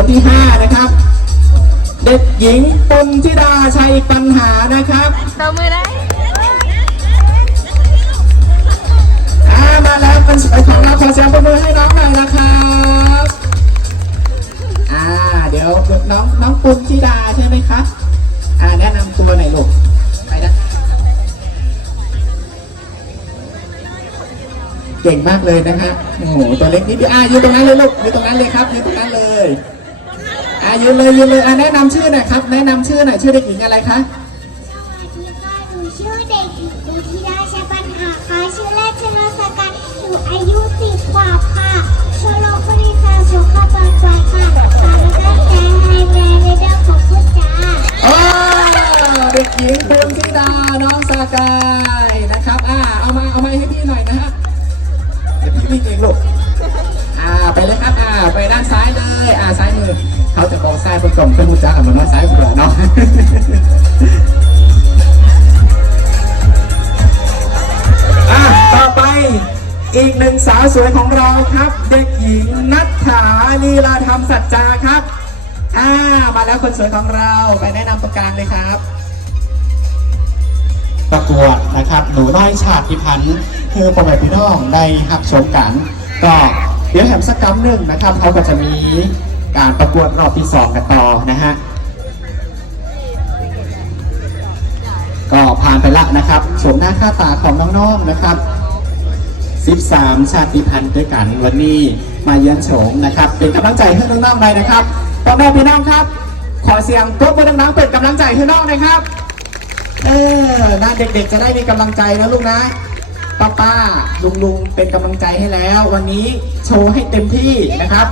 คนที่ห้านะครับ เด็กหญิงปุณธิดาชัยปัญหานะครับตบมือได้มาแล้วเป็นของเราขอเสียงปรบมือให้น้องหน่อยนะครับอ่าเดี๋ยวน้องน้องปุณธิดาใช่ไหมครับอ่าแนะนำตัวหน่อยลูกไปนะเก่งมากเลยนะฮะโอ้โหตัวเล็กนิดเดียวอ่าอยืนตรงนั้นเลยลูกอยืนตรงนั้นเลยครับอยืนตรงนั้นเลย อ่ายืนเลยยืนเลยอ่าแนะนำชื่อหน่อยครับ แนะนำชื่อหน่อยชื่อเด็กหญิงอะไรคะสวัสดีค่ะหนูชื่อเด็กหญิงดุธิดาชปัญหาค่ะ ชื่อเล่นชื่อนามสกุลหนูอายุสิบขวบค่ะชโลคณิตาสุขภาพค่ะค่ะตามตั้งใจให้แม่ในเรื่องของพุทธจ้า โอ้เด็กหญิงปุ อีกหนึ่งสาวสวยของเราครับ เด็กหญิงนัทธาลีลาธรรมสัจจาครับอ่ามาแล้วคนสวยของเราไปแนะนำตัวกลางเลยครับ ประกวดนะครับหนูน้อยชาติพันธ์คือพ่อแม่พี่น้องได้หับชมกัน ก็เดี๋ยวแถมสักกำหนึ่งนะครับเขาก็จะมีการประกวดรอบที่สองกันต่อนะฮะก็ผ่านไปละนะครับชมหน้าค่าตาของน้องๆนะครับ 13 ชาติพันธุ์ด้วยกันวันนี้มาเยือนโฉมนะครับ เป็นกำลังใจให้น้องๆเลยนะครับพ่อแม่พี่น้องครับ ขอเสียงปรบมือดังๆเป็นกำลังใจให้น้องนะครับเออน่าเด็กๆ จะได้มีกำลังใจนะลูกนะป้าป้าลุงลุงๆเป็นกำลังใจให้แล้ว วันนี้โชว์ให้เต็มที่นะครับ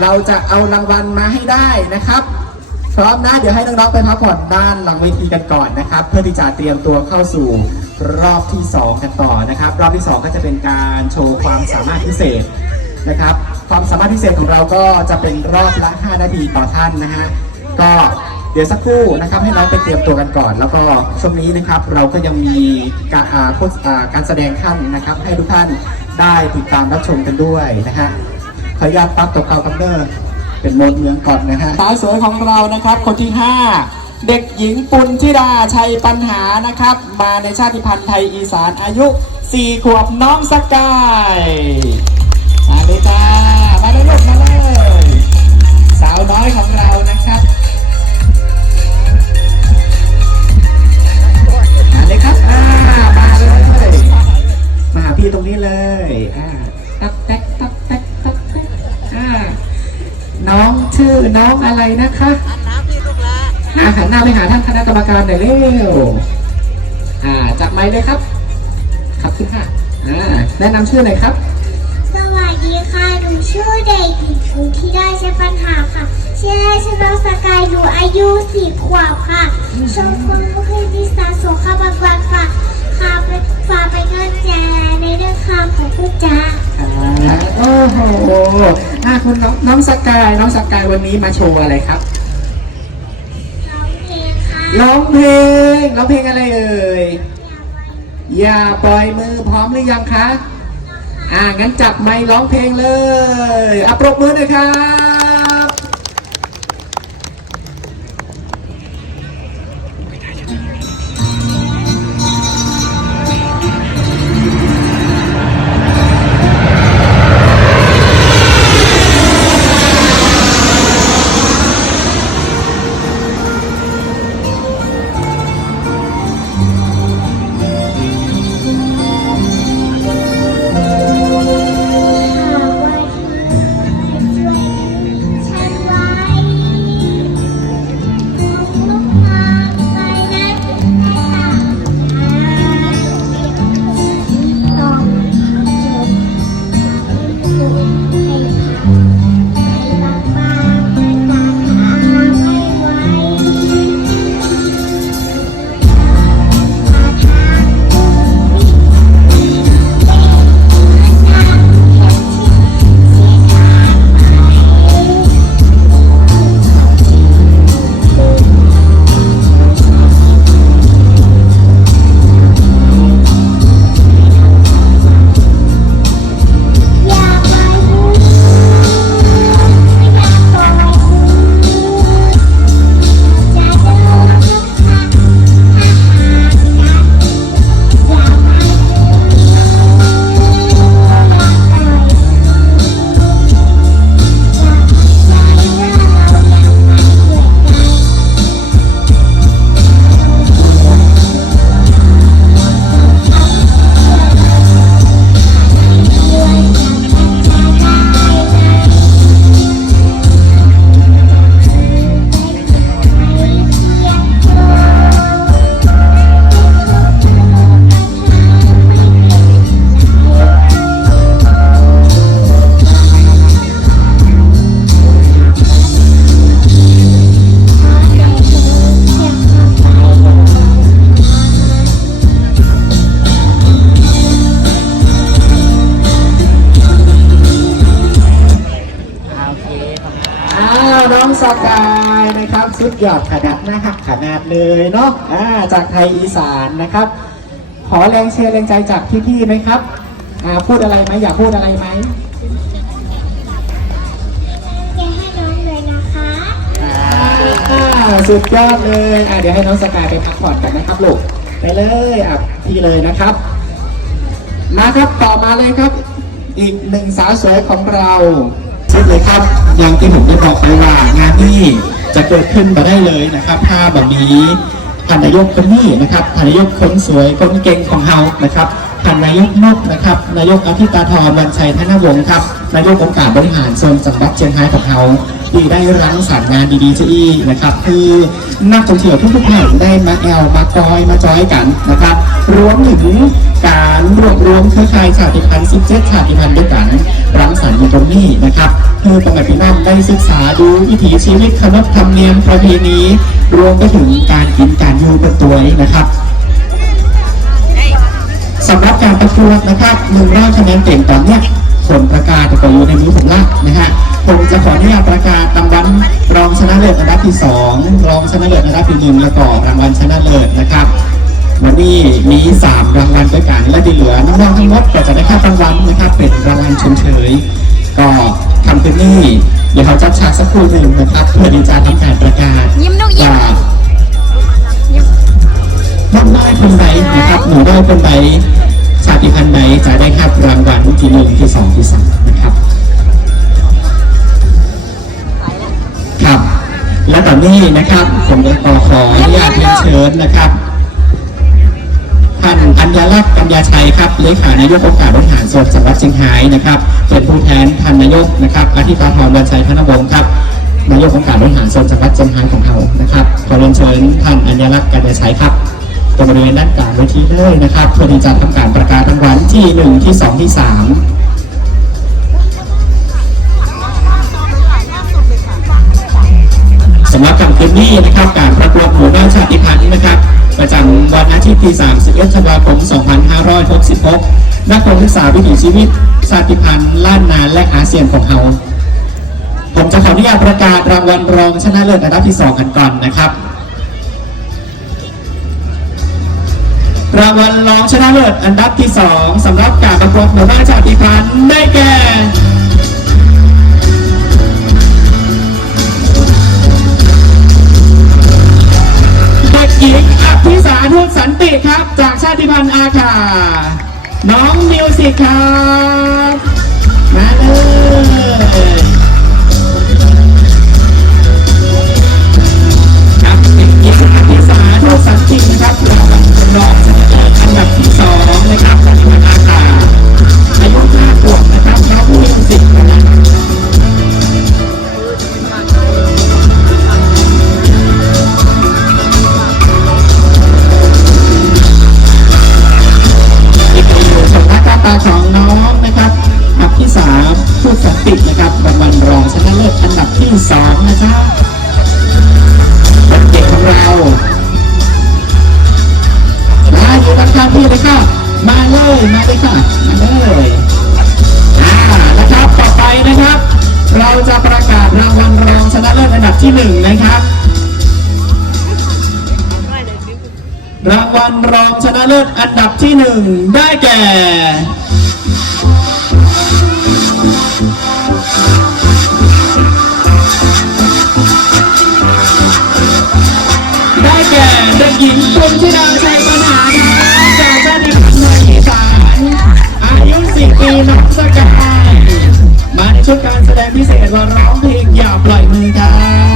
เราจะเอารางวัลมาให้ได้นะครับพร้อมนะเดี๋ยวให้น้องๆไปพักผ่อนด้านหลังเวทีกันก่อนนะครับ เพื่อที่จะเตรียมตัวเข้าสู่ รอบที่ 2 กันต่อนะครับ รอบที่ 2 ก็จะเป็นการโชว์ความสามารถพิเศษนะครับ ความสามารถพิเศษของเราก็จะเป็นรอบละ 5 นาทีต่อท่านนะฮะก็เดี๋ยวสักครู่นะครับให้น้องไปเตรียมตัวกันก่อน แล้วก็ช่วงนี้นะครับเราก็ยังมีการาการแสดงขั้นนะครับ ให้ทุกท่านได้ติดตามรับชมกันด้วยนะฮะขออนุญาตปั๊บตัวเก่ากับเนอร์เป็นโมดเมืองก่อนนะฮะสาวสวยของเรานะครับคนที่ 5 เด็กหญิงปุณธิดาชัยปัญหานะครับ มาในชาติพันธุ์ไทยอีสานอายุ 4 ขวบน้องสกาย กรรมการหน่อยเร็วอ่าจับไม้เลยครับ ครับคุณค่ะอ่าแนะนำชื่อหน่อยครับสวัสดีค่ะ หนูชื่อเด็กหญิงดุธิดาชปัญหาค่ะ ชื่อเล่นชื่อน้องสกายหนูอายุสิบขวบค่ะชมพูคณิตาสุขภาพค่ะค่ะไปฝากไปเงินแจในเรื่องคำของพุทธจ้าอ่าโอ้โหอ่าคุณน้องน้องสกาย น้องสกายวันนี้มาโชว์อะไรครับ ร้องเพลงร้องเพลงอะไรเอ่ย อย่าปล่อยมือพร้อมหรือยังคะ อ่างั้นจับไมค์ร้องเพลงเลยอะปรบมือหน่อยครั เลยเนาะอ่าจากไทยอีสานนะครับ ขอแรงเชียร์แรงใจจากพี่ๆไหมครับอ่าพูดอะไรไหมอยากพูดอะไรไหมอย่าให้น้องเลยนะคะอ่าสุดยอดเลยอ่าเดี๋ยวให้น้องสกายไปพักผ่อนกันนะครับลูกไปเลยอะพี่เลยนะครับมาครับต่อมาเลยครับ อีกหนึ่งสาวสวยของเราเช่นเลยครับอย่างที่ผมได้บอกไปว่างานนี้ จะเกิดขึ้นมาได้เลยนะครับถ้าแบบนี้ท่านนายกคนนี้นะครับท่านนายกคนสวยคนเก่งของเฮานะครับท่านนายกนกนะครับ นายกอาทิตาทรวันชัยธนวงศ์ครับนายกองค์การบริหารส่วนจังหวัดเชียงรายของเฮาที่ได้รังสรรค์งานดีๆจะอีนะครับคือนักท่องเที่ยวทุกๆแห่งได้มาแอลมาจอยมาจอยกันนะครับ รวมถึงการรวบรวมเครือข่ายชาติพันธุ์17ชาติพันธุ์ด้วยกัน นี้นะครับเพื่อประกาพี่น้องได้ศึกษาดูวิถีชีวิตขนบธรรมเนียมประเพณีรวมไปถึงการกินการอยู่บนตัวนะครับสำหรับการประกวดนะครับหนึ่งร้อยคะแนนเต็มตอนเนี้ยผลประกาศจะอยู่ในมือผมละนะฮะผมจะขออนุญาตประกาศรางวัลรองชนะเลิศอันดับที่สองรองชนะเลิศอันดับที่หนึ่งแล้วก็รางวัลชนะเลิศนะครับวันนี้มีสามรางวัลด้วยกันและที่เหลือน้องๆทั้งหมดก็จะได้ค่ารางวัลนะครับเป็นรางวัลชมเชย ก็ทำขึ้นนี่เดี๋ยวเขาจับฉากสักครู่หนึ่งนะครับเพื่อที่จะทำการประกาศยิ้มลูกยิ้ม ว่าน้องได้คนใดนะครับหนูได้คนใดชาติพันธุ์ใดจะได้ครับรางวัลที่หนึ่งที่สองที่สามนะครับ ครับ และตอนนี้นะครับผมจะขอขออนุญาตเรียนเชิญนะครับ ท่านอัญญลักษณ์กัญญาชัยครับเลขานายกองค์การบริหารส่วนจังหวัดเชียงรายนะครับ เป็นผู้แทนท่านนายกนะครับอธิการพรวันชัยธนวงศ์ครับนายกองค์การบริหารส่วนจังหวัดเชียงรายของเรานะครับขอเรียนเชิญท่านอัญญลักษณ์กัญญาชัยครับตรงบริเวณด้านกลางเวทีเลยนะครับเพื่อที่จะทำการประกาศรางวัลที่หนึ่งที่สองที่สามสำหรับค่ำคืนนี้นะครับการประกวดหมู่บ้านชาติพันธุ์นะครับ ประจำวันอาทิตย์ที่ 31 ธันวาคม 2566 นักศึกษาวิถีชีวิต ชาติพันธุ์ล้านนาและอาเซียนของเราผมจะขออนุญาตประกาศรางวัลรองชนะเลิศอันดับที่ 2 กันก่อนนะครับ รางวัลรองชนะเลิศอันดับที่ 2สำหรับการประกวดหมู่บ้านชาติพันธุ์ได้แก่เด็กหญิง พิสาทุกสันติครับ จากชาติพันธุ์อาคา น้องมิวสิกครับ มาเลย เลยมาเลยค่ะมาเลยอ่านะครับต่อไปนะครับ เราจะประกาศรางวัลรองชนะเลิศอันดับที่หนึ่งนะครับรางวัลรองชนะเลิศอันดับที่หนึ่งได้แก่ได้แก่เด็กหญิงคุณธิดาชัยปัญหาครับ ปีน้องสกายมาในชุดการแสดงพิเศษว่าร้องเพลงอย่าปล่อยมือกัน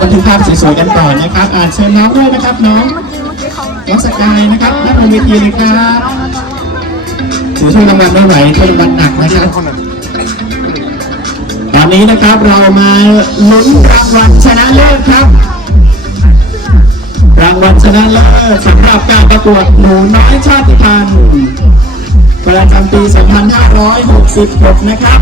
บันทึกภาพสวยๆกันก่อนนะครับอ่าเชิญน้องด้วยนะครับน้องน้องสกายนะครับนักบนเวทีเลยครับถือถ้วยรางวัลไม่ไหวถ้วยรางวัลหนักนะครับตอนนี้นะครับเรามาลุ้นรางวัลชนะเลิศครับ รางางวัลชนะเลิศสำหรับการประกวดหนูน้อยชาติพันธุ์ประจำปี 2566 นะครับ